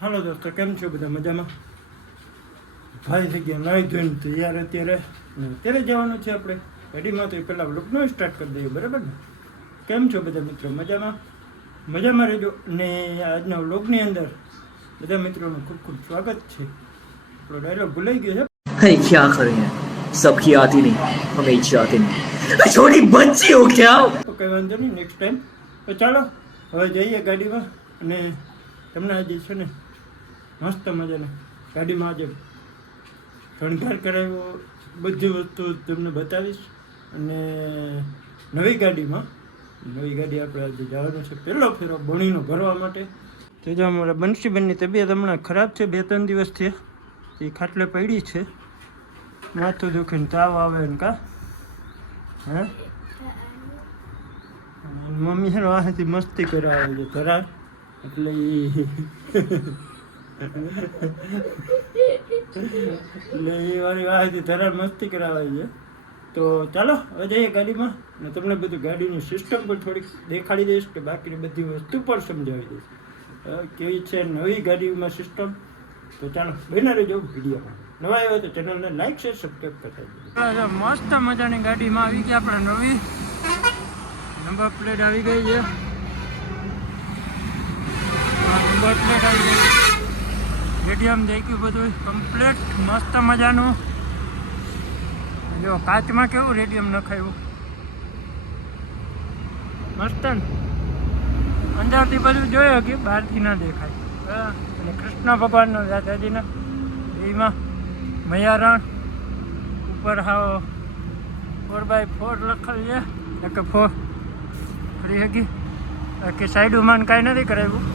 હાલો દોસ્તો, કેમ છો બધા? મજામાં? ભાઈ થઈ ગયા નાઈ ધોઈને તૈયાર અત્યારે જવાનું છે આપણે ગાડીમાં. તો એ પહેલાં વ્લોગનો સ્ટાર્ટ કરી દઈએ, બરાબર ને? કેમ છો બધા મિત્રો? મજામાં રહેજો. ને આજના વ્લોગની અંદર બધા મિત્રોનું ખૂબ ખૂબ સ્વાગત છે. આપણો ડાયલોગ ભૂલાઈ ગયો છે। अरे क्या करें सबकी आती नहीं हमें इच्छा आती नहीं छोटी बच्ची हो क्या। તો કંઈ વાંધો નહીં, નેક્સ્ટ ટાઈમ। તો ચાલો હવે જઈએ ગાડીમાં અને તમને આજે છે ને મસ્ત મજાને ગાડીમાં આજે શણગાર કરાવ્યો, બધી વસ્તુ તમને બતાવીશ। અને નવી ગાડી આપણે આજે જવાનું છે પહેલો ફેરો બણીનો ભરવા માટે। તો જો અમારા બંસીબેનની તબિયત હમણાં ખરાબ છે, 2-3 દિવસથી એ ખાટલે પડી છે, માથું દુખે ને તાવ આવે ને કા હે મમ્મી છે ને વાહેથી મસ્તી કરાવે છે ઘરા, એટલે એ વાળી વાહેથી ધરાર મસ્તી કરાવે છે। તો ચાલો હવે જઈએ ગાડીમાં અને તમને બધું ગાડીની સિસ્ટમ પણ થોડીક દેખાડી દઈશ, કે બાકીની બધી વસ્તુ પણ સમજાવી દઈશ કેવી છે નવી ગાડીમાં સિસ્ટમ। તો ચાલો બના રહેજો વિડીયોમાં। નવા આવ્યો તો ચેનલને લાઈક શેર સબસ્ક્રાઈબ કરતા જજો। મસ્ત મજાની ગાડીમાં આવી ગઈ આપણે, નવી નંબર પ્લેટ આવી ગઈ છે, નંબર પ્લેટ આવી ગઈ, રેડિયમ દેખ્યું બધું કમ્પ્લીટ મસ્ત મજાનું। જો કાચમાં કેવું રેડિયમ નખાયું, મસ્ત ને અંદરથી બધું જોયું કે બહારથી ના દેખાય। અને કૃષ્ણ ભગવાનનો રાધાજીના એમાં મયારણ ઉપર હાવ 4x4 લખેલ છે કે 4 ફરી હકી કે સાઈડમાં કાંઈ નથી કરાવ્યું,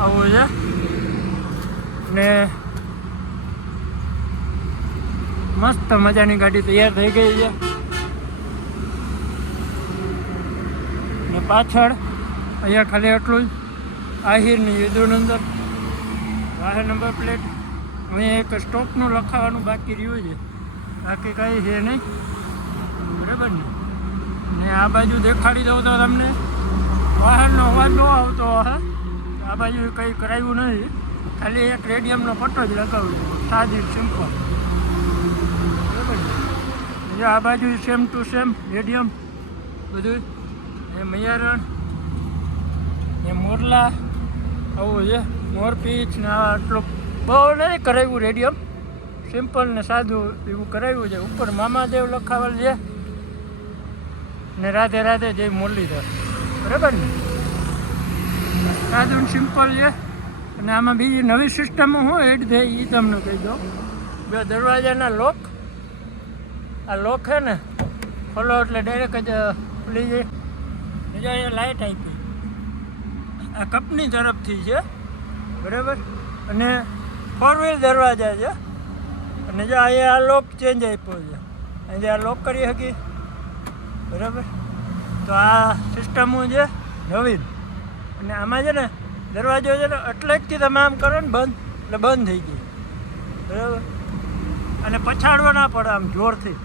આવું છે। ને મસ્ત મજાની ગાડી તૈયાર થઈ ગઈ છે। ને પાછળ અહીંયા ખાલી એટલું જ આહિરની યુદ્ધનંદર વાહન નંબર પ્લેટ, અહીંયા એક સ્ટોપનું લખાવાનું બાકી રહ્યું છે, બાકી કંઈ છે નહીં, બરાબર ને? ને આ બાજુ દેખાડી દઉં તો તમને વાહનનો અવાજ ન આવતો હશે, આ બાજુ કંઈ કરાવ્યું નથી, ખાલી એક રેડિયમનો પટ્ટો જ લગાવ્યો, સાદી સિમ્પલ, બરાબર ને? આ બાજુ સેમ ટુ સેમ રેડિયમ બધું, એ મયારણ એ મોરલા આવું છે, મોરપીચ ને આટલું બહુ નથી કરાવ્યું, રેડિયમ સિમ્પલ ને સાદું એવું કરાવ્યું છે। ઉપર મામાદેવ લખાવેલ છે ને રાધે રાધે જય મુરલીધર, બરાબર ને? સાદું સિમ્પલ છે। અને આમાં બીજી નવી સિસ્ટમ શું એડ થઈ એ તમને કહી દો। બે દરવાજાના લોક, આ લોક છે ને ખોલો એટલે ડાયરેક્ટ જ ખુલી જાય। બીજા અહીંયા લાઇટ આપી, આ કંપની તરફથી છે, બરાબર? અને 4 વ્હીલ દરવાજા છે। અને જો અહીંયા આ લોક ચેન્જ આપ્યો છે, અહીંયા આ લોક કરી શકી, બરાબર? તો આ સિસ્ટમો છે નવીન। અને આમાં છે ને દરવાજો છે ને એટલેકથી તમે આમ કરો ને બંધ એટલે બંધ થઈ ગઈ, બરાબર? અને પછાડવો ના પડે આમ જોરથી,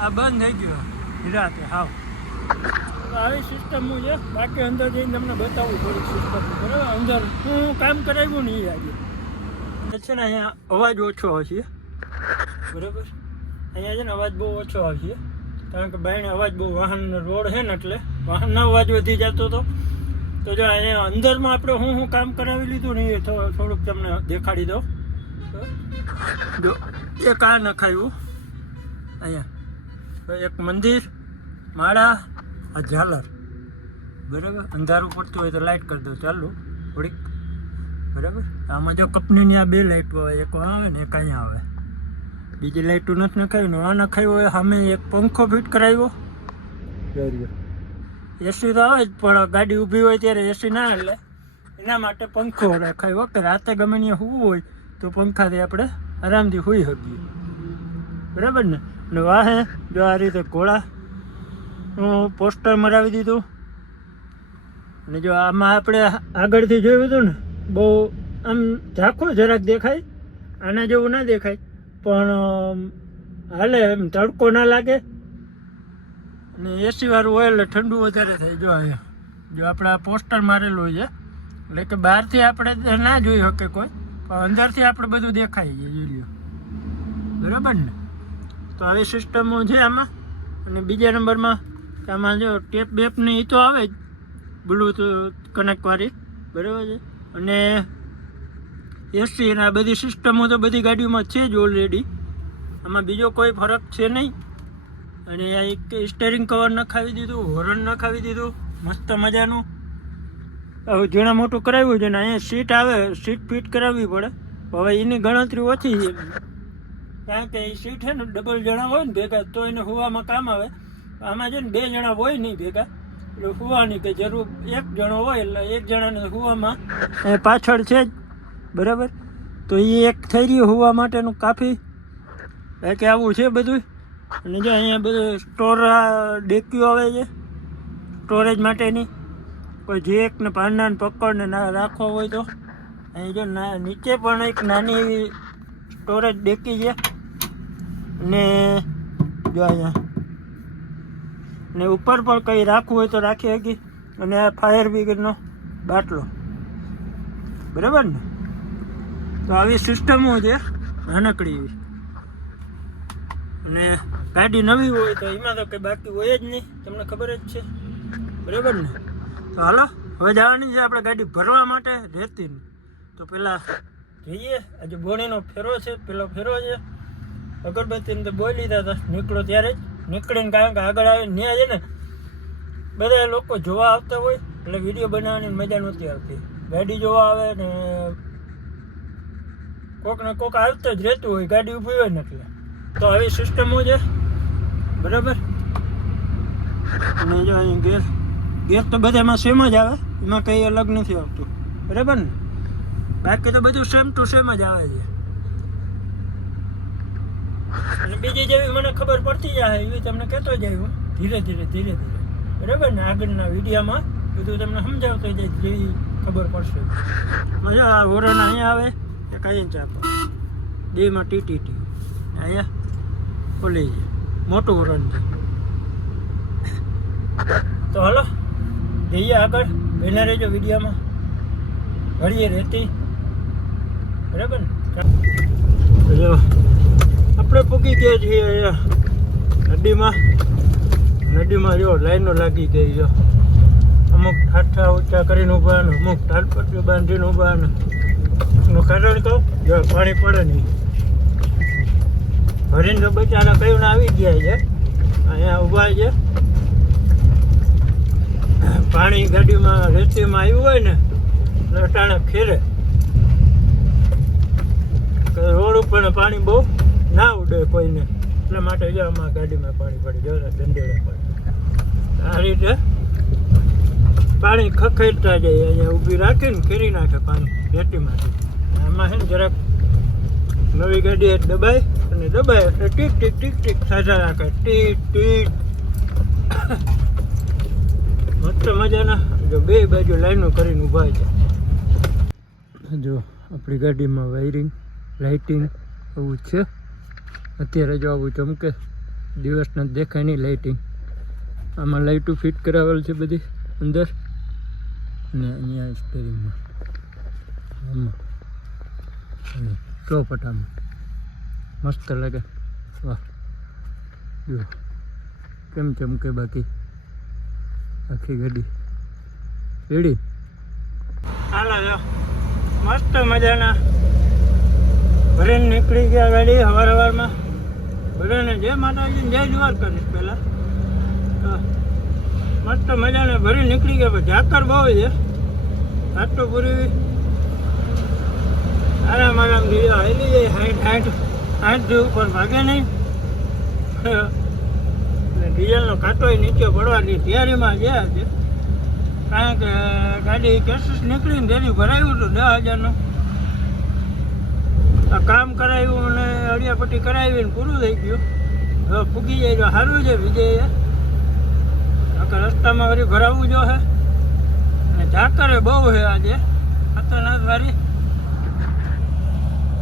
આ બંધ થઈ ગયો હીરાતે હાવ। આવી સિસ્ટમો છે, બાકી અંદર જઈને તમને બતાવું થોડીક સિસ્ટમ, બરાબર? અંદર હું કામ કરાવ્યું નહીં આજે છે ને, અહીંયા અવાજ ઓછો આવશે, બરાબર? અહીંયા છે ને અવાજ બહુ ઓછો આવશે, કારણ કે બાયણે અવાજ બહુ વાહનનો રોડ છે ને એટલે વાહનનો અવાજ વધી જતો હતો। તો જો અહીંયા અંદરમાં આપણે હું કામ કરાવી લીધું ને એ થોડુંક તમને દેખાડી દઉં। જો એક આ નખાયું અહીંયા, એક મંદિર, માળા, આ ઝાલર, બરાબર? અંધારું પડતું હોય તો લાઇટ કરી દો ચાલુ થોડીક, બરાબર? આમાં જો કંપનીની આ 2 લાઇટો આવે, એક આવે ને એક અહીંયા આવે, બીજી લાઇટો નથી નખાવી ને આ નખાવ્યું હોય। સામે એક પંખો ફિટ કરાવ્યો, એસી તો આવે જ પણ ગાડી ઊભી હોય ત્યારે એસી ના, એટલે એના માટે પંખો રખાવ્યો કે રાતે ગમે ત્યાં સૂવું હોય તો પંખાથી આપણે આરામથી સૂઈ શકીએ, બરાબર ને? અને વાહે જો આ રીતે ઘોડા પોસ્ટર મરાવી દીધું। અને જો આમાં આપણે આગળથી જોયું હતું ને બહુ આમ ઝાંખું જરાક દેખાય, આના જેવું ના દેખાય પણ હાલે, એમ તડકો ના લાગે। અને એસી વાળું હોય એટલે ઠંડુ વધારે થાય। જો અહીંયા જો આપણે આ પોસ્ટર મારેલું છે એટલે કે બહારથી આપણે ના જોઈ શકે કોઈ, પણ અંદરથી આપણે બધું દેખાય છે જોઈ લ્યો, બરાબર ને. તો આવી સિસ્ટમો છે આમાં. અને બીજા નંબરમાં કે આમાં જો ટેપ બેપ ને એ તો આવે જ બ્લૂટૂથ કનેક્ટવાળી, બરાબર છે. અને એસી અને આ બધી સિસ્ટમો તો બધી ગાડીઓમાં છે જ ઓલરેડી, આમાં બીજો કોઈ ફરક છે નહીં. અને આ એક સ્ટેરિંગ કવર નખાવી દીધું, હોર્ન નખાવી દીધું મસ્ત મજાનું. હવે ઝીણા મોટું કરાવ્યું છે ને અહીંયા સીટ આવે, સીટ ફિટ કરાવવી પડે. હવે એની ગણતરી ઓછી છે, કારણ કે એ સીટ છે ને ડબલ જણા હોય ને ભેગા તો એને હુવામાં કામ આવે. આમાં છે ને 2 જણા હોય નહીં ભેગા, એટલે હુવાની કે જરૂર 1 જણો હોય એટલે 1 જણાને હુવામાં પાછળ છે જ, બરાબર. તો એ એક થઈ રહ્યું હુવા માટેનું કાફી, કે આવું છે બધું. અને જો અહીંયા બધું સ્ટોર ડેકીઓ આવે છે સ્ટોરેજ માટેની, કોઈ જેક ને પાંડા ને પકડ ને રાખવા હોય તો. અહીં જો નીચે પણ એક નાની એવી સ્ટોરેજ ડેકી છે. ને જો અહીંયા ને ઉપર પણ કંઈ રાખવું હોય તો રાખી શકી. અને આ ફાયર બ્રિગેડનો બાટલો, બરાબર ને. તો આવી સિસ્ટમો છે નાનકડી એવી. અને ગાડી નવી હોય તો એમાં તો કંઈ બાકી હોય જ નહીં, તમને ખબર જ છે, બરાબર ને. તો હાલો હવે જવાની છે આપણે ગાડી ભરવા માટે રેતીની. તો પહેલાં જઈએ, આજે બોણીનો ફેરો છે, પેલો ફેરો છે. અગરબત્તીને તો બોલી લીધા હતા નીકળો ત્યારે જ નીકળીને, કારણ કે આગળ આવીને ન્યા છે ને બધા લોકો જોવા આવતા હોય એટલે વિડીયો બનાવવાની મજા નહોતી આવતી. ગાડી જોવા આવે ને કોક ને કોક આવતો જ રહેતું હોય, ગાડી ઊભી હોય ને એટલે. તો આવી સિસ્ટમો છે, બરાબર. અને જો અહીં ગેર તો બધામાં સેમ જ આવે, એમાં કંઈ અલગ નથી આવતું, બરાબર ને. બાકી તો બધું સેમ ટુ સેમ જ આવે છે. અને બીજી જેવી મને ખબર પડતી જાય એવી તમને કહેતો જાય હું ધીરે ધીરે, બરાબર ને. આગળના વિડીયોમાં બધું તમને સમજાવતો જાય જેવી ખબર પડશે. મજા આ હોરન અહીંયા આવે એક અહીંયા ચાપો 2માં ટીટી અહીંયા ખોલી છે, મોટું હોરન છે. તો હાલો જઈએ આગળ, બહેના રહેજો વિડીયોમાં, ભરીએ રહેતી, બરાબર ને. આપણે પૂકી ગયા છીએ અહીંયા નદીમાં જો લાઈનો લાગી ગઈ છે. અમુક ઠાઠા ઊંચા કરીને ઊભા ને અમુક ટાલપટ્ટીઓ બાંધીને ઊભા ને. એનું કારણ કહું, જો પાણી પડે નહીં ભરીને તો બચારા કયું આવી ગયા છે, અહીંયા ઊભા છે. પાણી ગાડીમાં રેતીમાં આવ્યું હોય ને એટલે અટાણે ખેરે, રોડ ઉપર પાણી બહુ ના ઉડે કોઈને, એટલા માટે જો આમાં ગાડીમાં પાણી પડી જાય, દંડેડા પડે. આ રીતે પાણી ખખેરતા જાય, અહીંયા ઊભી રાખીને ખેરી નાખે પાણી રેતીમાંથી. આમાં છે ને જરાક નવી ગાડી દબાય અને દબાય એટલે ટીક ટીક ટીક ટીક સાજા રાખે, ટીક ટીક. મસ્ત મજાના જો 2 બાજુ લાઈનો કરીને ઊભા છે. જો આપણી ગાડીમાં વાયરિંગ લાઇટિંગ આવું છે. અત્યારે જો આવું ચમકે, દિવસના દેખાય નહીં લાઇટિંગ. આમાં લાઇટો ફિટ કરાવેલ છે બધી અંદર, અને અહીંયા સ્ટેરિંગમાં આમાં ચોપટામાં મસ્ત લાગે. વાહ, જો કેમ ચમકે. બાકી આખી ગાડી રેડી. હાલા જો મસ્ત મજાના ભરીને નીકળી ગયા ગાડી સવારમાં. બધાને જય માતાજી, જય દ્વારકાધીશ. પહેલાં મસ્ત મજાને ભરી નીકળી ગયા. ઝાકર બહુ છે, આટલું પૂરી આરામ ધીરે હાલી જાય, 60 જેવું પણ ભાગે નહીં. ડીઝલનો કાંટો નીચે પડવાની તૈયારીમાં ગયા છે, કારણ કે ગાડી કેસીસ નીકળીને તેની ભરાયું હતું 10,000નું. આ કામ કરાવ્યું અને અડિયાપટ્ટી કરાવીને પૂરું થઈ ગયું. હવે ફૂગી જાય તો સારું છે. વિજય આખા રસ્તામાં વળી ભરાવવું જો છે. અને ઝાકરે બહુ છે આજે, ખતરનાક વારી.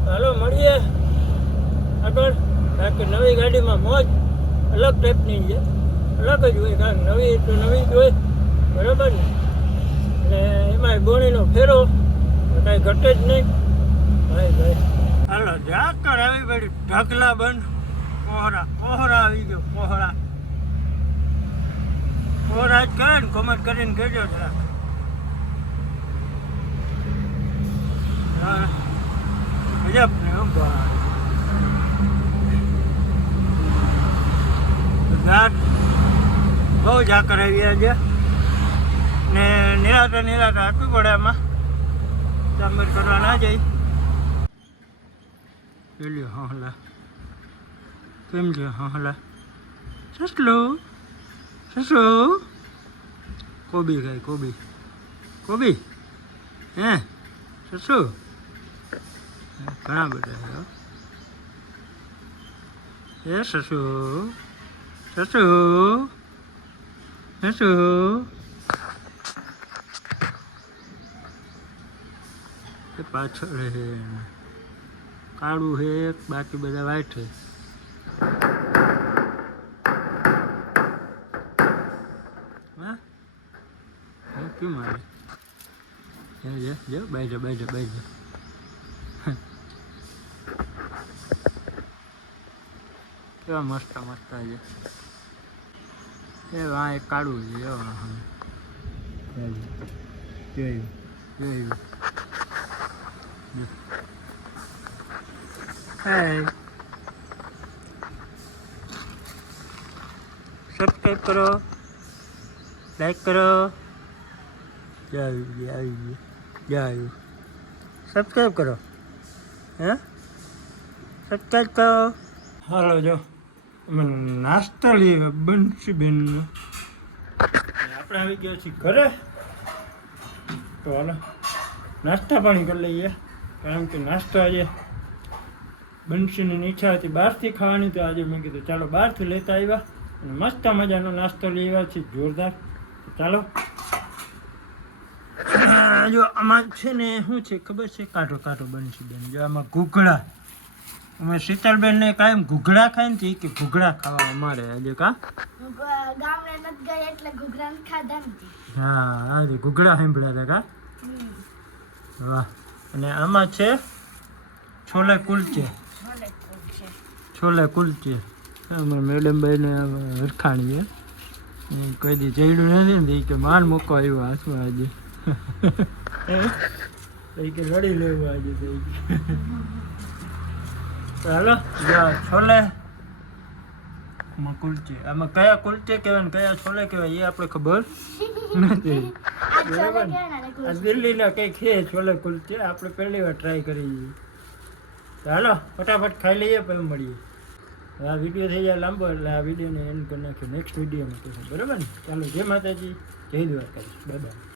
હાલો મળીએ આગળ. બાકી નવી ગાડીમાં મોજ અલગ ટાઈપની છે, અલગ જ હોય. કારણ નવી તો નવી જ હોય, બરાબર ને. એટલે એમાંય બોણીનો ફેરો કાંઈ ઘટે જ નહીં. ભાઈ હાલો ઝાકર આવી પડી, ઢગલા બંધ, કોહરા આવી ગયો. કોહરા જ કરે ને, કોમેન્ટ કરીને કહેજો જરાક. ગજબ ને બહુ ઝાકર આવી આજે ને નિરાતે આપવી પડે આમાં. ચામર કરવા ના જાય. પેલી હલા કેમ છે? હલા સસલો કોબી ખાય, કોબી હે સસુ ઘણા બધા છે. એ સસુ એ પાછળ હે, કાળું હે, બાકી બધા વ્હાઈટ છે. હા કેમ આવે જો બાઈ કેવા મસ્ત છે. એ વાં એક કાળું છે જોયું. સબસ્ક્રાઈબ કરો, લાઈક કરો. આવ્યું સબસ્ક્રાઈબ કરો. હે સબસ્ક્રાઈબ કરો. હાલો જો અમે નાસ્તો લઈએ બંસીબેનનો. આપણે આવી ગયા છીએ ઘરે, તો હાલો નાસ્તા પાણી કરી લઈએ. કારણ કે નાસ્તો આજે બંસીની ઈચ્છા હતી બહારથી ખાવાની, તો આજે મેં કીધું ચાલો બહારથી લેતા આવ્યા અને મસ્ત મજાનો નાસ્તો લઈ આવ્યા છીએ, જોરદાર. તો ચાલો જો આમાં છે ને શું છે ખબર છે? કાઢો બંસીબેન. જો આમાં ઘૂઘડા, અમે શીતલબેનને કાયમ ઘૂઘડા ખાય ને કે ઘૂઘડા ખાવા અમારે આજે કા ગામડે નથી ગઈ એટલે ઘૂઘરા ખાધા નથી. હા આજે ઘૂઘડા સાંભળ્યા હતા કા. વાહ. અને આમાં છે છોલે કુલચે. અમારા મેડમભાઈને હરખાણી કોઈ દી ચડ્યું નથી ને કે માન મૂકો આવ્યો હાથમાં આજે. કે લડી લેવું આજે. હાલો છોલે કુલચે. આમાં કયા કુલચે કહેવાય ને કયા છોલે કહેવાય એ આપણે ખબર નથી. બરાબર ને? આ દિલ્હીના કંઈક છે છોલે કુલચે. આપણે પહેલી વાર ટ્રાય કરી. હાલો ફટાફટ ખાઈ લઈએ પછી મળીએ. આ વિડીયો થઈ જાય લાંબો એટલે આ વિડીયોને એન્ડ કરી નાખ્યો. નેક્સ્ટ વિડીયોમાં તો બરાબર ને? ચાલો જય માતાજી, જય દ્વારકાધીશ, બાય.